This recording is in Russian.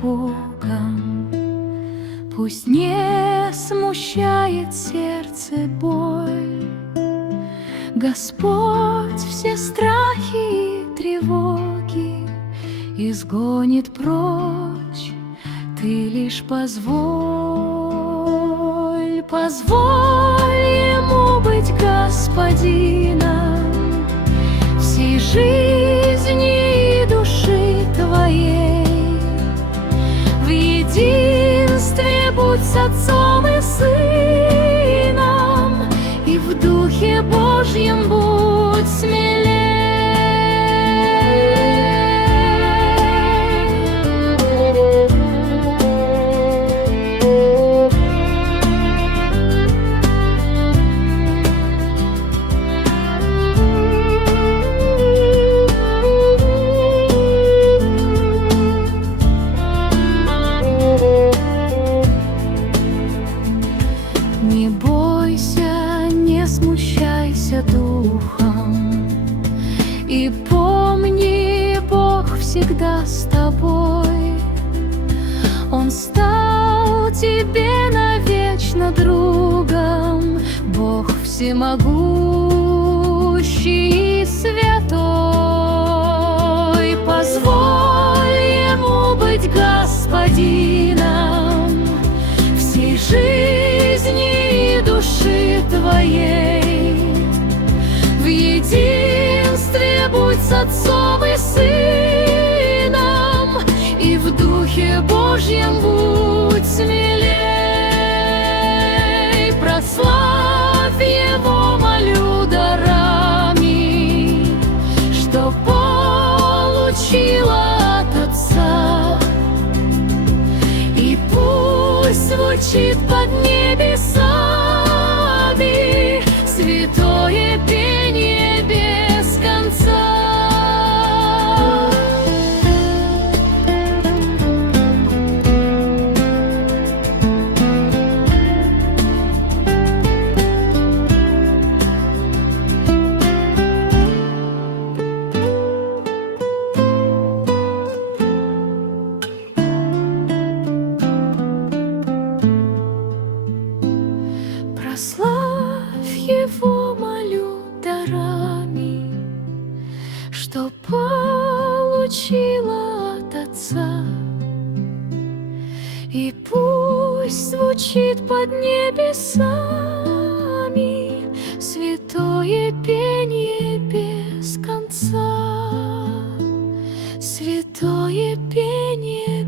Богом. Пусть не смущает сердце боль, Господь все страхи и тревоги изгонит прочь. Ты лишь позволь, позволь Ему быть Господином всей жизни и души твоей. В единстве будь с Отцом и Сыном, и в Духе Божьем будь смелей. Не бойся, не смущайся духом, и помни, Бог всегда с тобой. Он стал тебе навечно другом, Бог всемогущий и святой. Позволь Ему быть Господином всей жизни и души твоей. В единстве будь с Отцом и Сыном, и в Духе Божьем будь смелей. Прославь Его, молю, дарами, что получила от Отца, и пусть звучит под небесами святое пение без конца. Прославь Его, молю, дарами, что получила от Отца, и пусть звучит под небесами святое пение без конца, святое пение